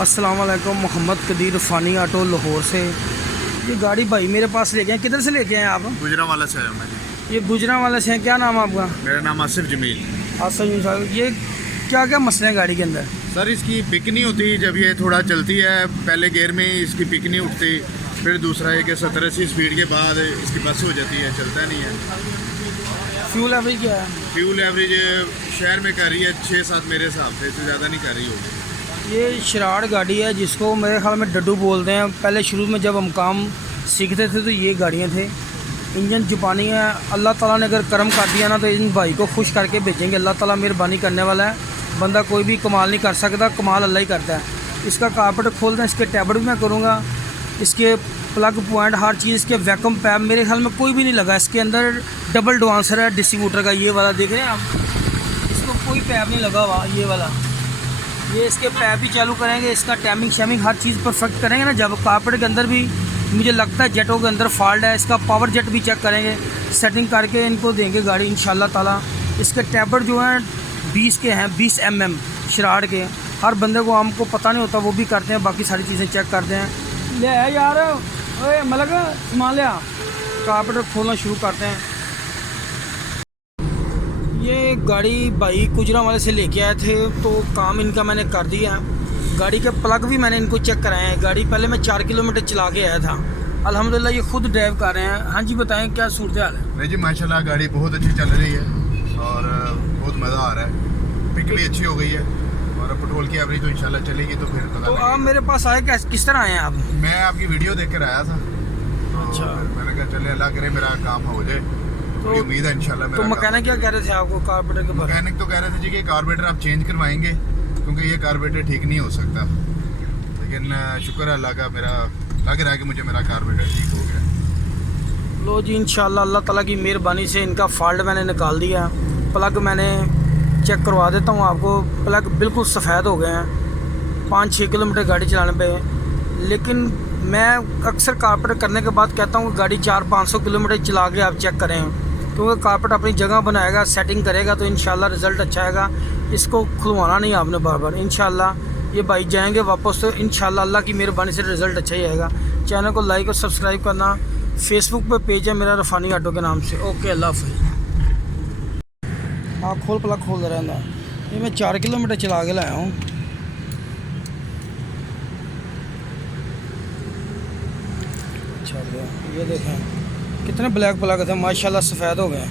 अस्सलाम वालेकुम। मोहम्मद कदीर फ़ानी ऑटो लाहौर से। ये गाड़ी भाई मेरे पास लेके आए। किधर से लेके आए आप? गुजरांवाला से आया मैं। ये गुजरांवाला से हैं। क्या नाम है आपका? मेरा नाम आसिफ जमील। आसिफ साहब, ये क्या क्या मसले हैं गाड़ी के अंदर? सर इसकी पिक नहीं होती जब ये थोड़ा चलती है, पहले गेयर में इसकी पिक नहीं उठती। फिर दूसरा है कि 70-80 स्पीड के बाद इसकी बस हो जाती है, चलता नहीं है। फ्यूल एवरेज क्या है? फ्यूल एवरेज शहर में कर रही है 6-7 मेरे हिसाब से, इससे ज़्यादा नहीं कर रही होगी। ये शराड़ गाड़ी है जिसको मेरे ख्याल में डड्डू बोलते हैं। पहले शुरू में जब हम काम सीखते थे तो ये गाड़ियाँ थे। इंजन जापानी है। अल्लाह ताला ने अगर करम कर दिया ना तो इन भाई को खुश करके भेजेंगे। अल्लाह ताला मेहरबानी करने वाला है। बंदा कोई भी कमाल नहीं कर सकता, कमाल अल्लाह ही करता है। इसका कारपेट खोलते हैं, इसके टैबलेट भी मैं करूँगा। इसके प्लग पॉइंट हर चीज़, इसके वैक्यूम पैप मेरे ख्याल में कोई भी नहीं लगा। इसके अंदर डबल डोआंसर है डिस्ट्रीब्यूटर का, ये वाला देख रहे हैं आप। इसको कोई पैप नहीं लगा हुआ, ये वाला। ये इसके पैप भी चालू करेंगे, इसका टाइमिंग शैमिंग हर चीज़ परफेक्ट करेंगे ना। जब कारपेट के अंदर भी मुझे लगता है जेटों के अंदर फॉल्ट है, इसका पावर जेट भी चेक करेंगे, सेटिंग करके इनको देंगे गाड़ी इंशाल्लाह ताला। इसके टैबलेट जो हैं 20 के हैं, 20 mm शराड़ के। हर बंदे को हमको पता नहीं होता, वो भी करते हैं। बाकी सारी चीज़ें चेक करते हैं। ले आए यार, ओए मलक सामान ले आ। कारपेट खोलना शुरू करते हैं। ये गाड़ी भाई गुजरांवाले से लेके आए थे तो काम इनका मैंने कर दिया। गाड़ी के प्लग भी मैंने इनको चेक कराए हैं। गाड़ी पहले मैं 4 किलोमीटर चला के आया था। अल्हम्दुलिल्लाह ये खुद ड्राइव कर रहे हैं। हाँ जी बताएं, क्या सूरत हाल है? नहीं जी, माशाल्लाह गाड़ी बहुत अच्छी चल रही है और बहुत मज़ा आ रहा है। पिक भी अच्छी हो गई है और पेट्रोल की एवरेज तो इंशाल्लाह चलेगी। तो फिर तो आप मेरे पास आए किस तरह आए हैं आप? मैं आपकी वीडियो देख कर आया था। तो अच्छा। मैंने कहा चले अल्लाह करे मेरा काम हो जाए। तो उम्मीद है इंशाल्लाह तो मेरा मकैनिक क्या कह रहे थे आपको कारपेटर के बारे में? मैकेनिक तो कह रहे थे जी कि कारबोरेटर आप चेंज करवाएंगे क्योंकि ये कारबोरेटर ठीक नहीं हो सकता। लेकिन शुक्र है अल्लाह का, मेरा लग रहा है कि मुझे मेरा कारबोरेटर ठीक हो गया। लो जी, इंशाल्लाह अल्लाह ताला की मेहरबानी से इनका फॉल्ट मैंने निकाल दिया। प्लग मैंने चेक करवा देता हूँ आपको। प्लग बिल्कुल सफ़ेद हो गए हैं 5-6 किलोमीटर गाड़ी चलाने पे। लेकिन मैं अक्सर कारपेट करने के बाद कहता हूँ कि गाड़ी 400-500 किलोमीटर चला के आप चेक करें, क्योंकि कारपेट अपनी जगह बनाएगा, सेटिंग करेगा तो इंशाल्लाह रिज़ल्ट अच्छा आएगा। इसको खुलवाना नहीं आपने बार बार। इंशाल्लाह ये भाई जाएंगे वापस तो इंशाल्लाह अल्लाह की मेहरबानी से रिज़ल्ट अच्छा ही आएगा। चैनल को लाइक और सब्सक्राइब करना। फेसबुक पे पेज है मेरा रफ़ानी ऑटो के नाम से। ओके, अल्लाह हाफ़िज़। हाँ खोल, प्लग खोल रहा है। ये मैं 4 किलोमीटर चला के लाया हूँ। अच्छा ये देखें कितने ब्लैक प्लग थे, माशाल्लाह सफ़ेद हो गए।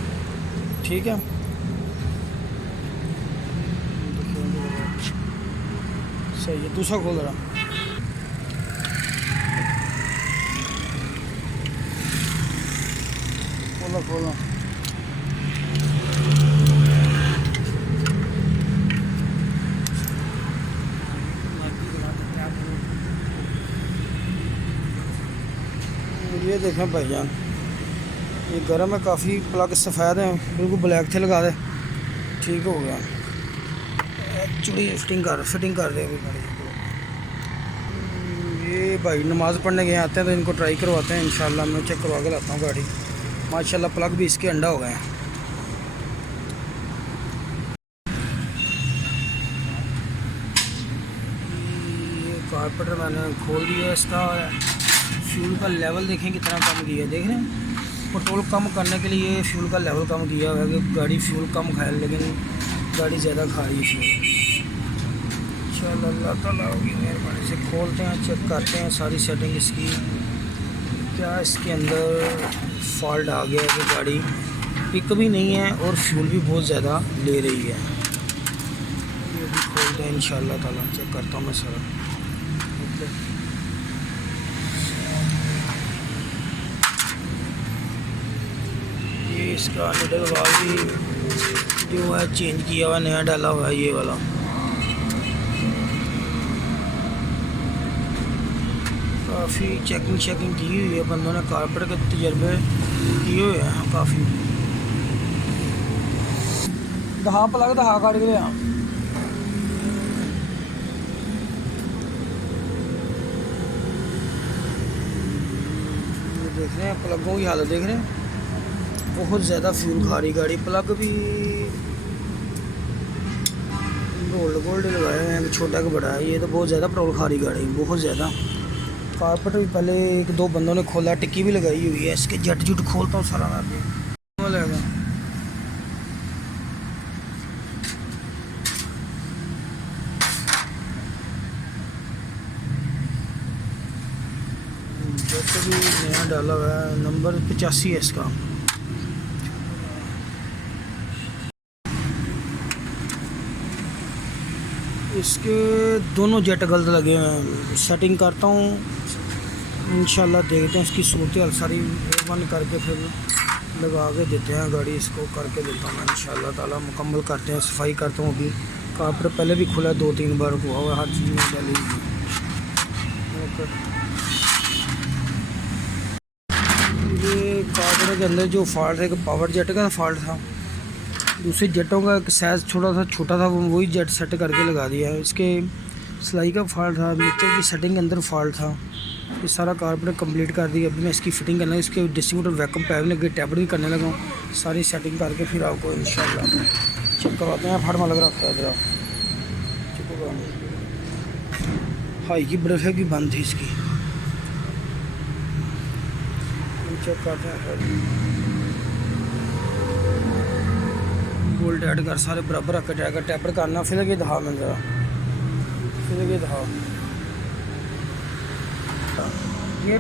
ठीक है, सही है। दूसरा खोल रहा, खोलो खोलो। ये देखें भाईजान, ये गर्म है काफ़ी। प्लग सफ़ेद है, बिल्कुल ब्लैक थे लगा दे। ठीक हो गया। चुड़ी फिटिंग कर दे अभी गाड़ी। ये भाई नमाज़ पढ़ने गए आते हैं तो इनको ट्राई करवाते हैं इंशाल्लाह। मैं चेक करवा के लाता हूँ गाड़ी। माशाल्लाह प्लग भी इसके अंडा हो गए हैं। ये कारपेटर मैंने खोल दिया। इसका फ्यूल का लेवल देखें कितना कम किया है। देख रहे हैं, पेट्रोल कम करने के लिए फ्यूल का लेवल कम किया हुआ है कि गाड़ी फ्यूल कम खाए, लेकिन गाड़ी ज़्यादा खा रही है फ्यूल। चल अल्लाह ताला होगी मेहरबानी से। खोलते हैं, चेक करते हैं सारी सेटिंग इसकी। क्या इसके अंदर फॉल्ट आ गया है कि गाड़ी पिक भी नहीं है और फ्यूल भी बहुत ज़्यादा ले रही है। ये भी खोलते हैं इंशाल्लाह ताला। चेक करता हूँ मैं सारा। ये इसका निडल वाल भी जो है चेंज किया हुआ, नया डाला हुआ है ये वाला। काफ़ी चेकिंग की हुई है बंदों ने। कारपेट के तजर्बे किए हुए हैं काफ़ी। दहा प्लग दहा काट के लिया। देख रहे हैं प्लगों की हालत, देख रहे हैं बहुत ज़्यादा फ्यूल खा रही गाड़ी। प्लग भी गोल्ड गोल्ड लगाए हैं, अभी छोटा का बड़ा है। ये तो बहुत ज़्यादा पेट्रोल खा रही गाड़ी, बहुत ज़्यादा। कारपेट भी पहले एक दो बंदों ने खोला, टिक्की भी लगाई हुई है। इसके जट जुट खोलता हूँ सारा मैं लगेगा। जट भी नया डाला हुआ है, नंबर 85 है इसका। इसके दोनों जेट गलत लगे हुए हैं। सेटिंग करता हूँ, इंशाल्लाह देखते हैं इसकी सूरत हाल सारी वन करके फिर लगा के देते हैं गाड़ी। इसको करके देता हूँ मैं इंशाल्लाह ताला, मुकम्मल करते हैं, सफाई करता हूँ। अभी कारपेट पहले भी खुला 2-3 बार हुआ हुआ, हर चीज़ में डाली। ये कारपेट के अंदर जो फॉल्ट है, एक पावर जेट का फॉल्ट था, दूसरे जेटों का एक साइज़ छोटा था, वो वही जेट सेट करके लगा दिया है। इसके सिलाई का फॉल्ट था, नीचे की सेटिंग के अंदर फॉल्ट था। ये सारा कारपेट कंप्लीट कर दिया। अभी मैं इसकी फिटिंग करना है, इसके डिस्ट्रीब्यूटर वैक्यूम पैप लगे, टैबलेट भी करने लगा हूँ। सारी सेटिंग करके फिर आपको इंशाल्लाह चेक करवाते हैं। फट में लग रहा था इधर हाई की ब्रेक की बंद थी इसकी, चेक करते हैं। गोल्ड ऐड कर सारे बराबर रख के टैपर करना। फिर लगे दहा मिल रहा, फिर लगे दहा ये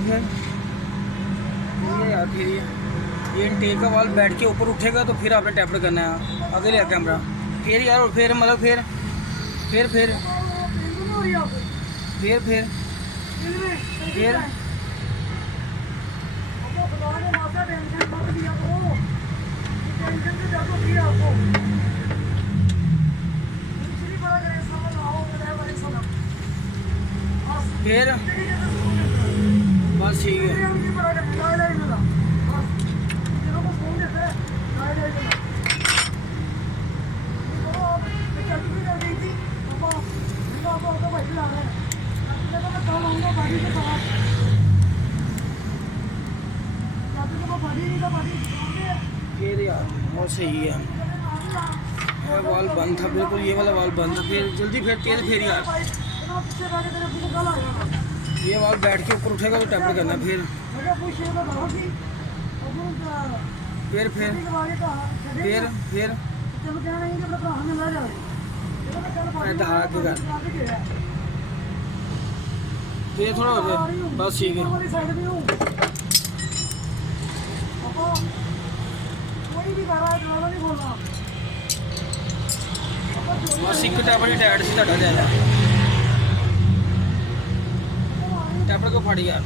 यार। फिर ये इनटेक का वाल बैठ के ऊपर उठेगा तो फिर आपने टैपर करना है आगे लिया कैमरा। फिर यार फिर मतलब फिर फिर फिर फिर फिर फिर फिर बस ठीक है। फिर यार वो सही है, ये वाल बंद था बिल्कुल, ये वाला वाल बंद था। फिर जल्दी फिर तेज फिर यार, ये वाल बैठ के ऊपर उठेगा तो टैपर करना। फिर फिर फिर फिर फिर फिर थोड़ा हो जाए बस ठीक है। बस एक टैपर ही टाइट सी ਤੁਹਾਡਾ ਜਾਣਾ टैपर को फट गया।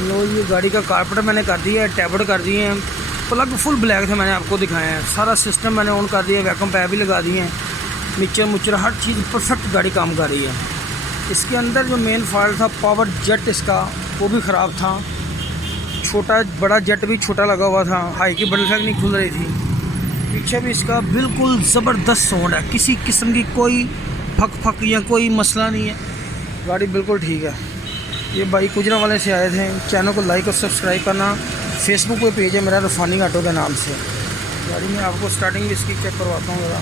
लो ये गाड़ी का कारपेट मैंने कर दिया है, टैबलेट कर दिए हैं, प्लग फुल ब्लैक थे मैंने आपको दिखाया है। सारा सिस्टम मैंने ऑन कर दिया, वैक्यूम पैप भी लगा दिए हैं, मिक्सचर मुक्चर हर चीज़ परफेक्ट गाड़ी काम कर रही है। इसके अंदर जो मेन फॉल्ट था पावर जेट इसका वो भी ख़राब था, छोटा बड़ा जेट भी छोटा लगा हुआ था, हाई की बटन फैक नहीं खुल रही थी। पीछे भी इसका बिल्कुल ज़बरदस्त साउंड है, किसी किस्म की कोई फक या कोई मसला नहीं है, गाड़ी बिल्कुल ठीक है। ये भाई गुजरा वाले से आए थे। चैनल को लाइक और सब्सक्राइब करना। फेसबुक पे पेज है मेरा रफानी ऑटो के नाम से। गाड़ी में आपको स्टार्टिंग भी इसकी चेक करवाता हूँ ज़रा।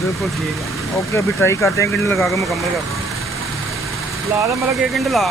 बिल्कुल ठीक है, ओके। अभी ट्राई करते हैं, घंटे लगा के मुकम्मल करते हैं। ला दो मतलब 1 घंटे ला।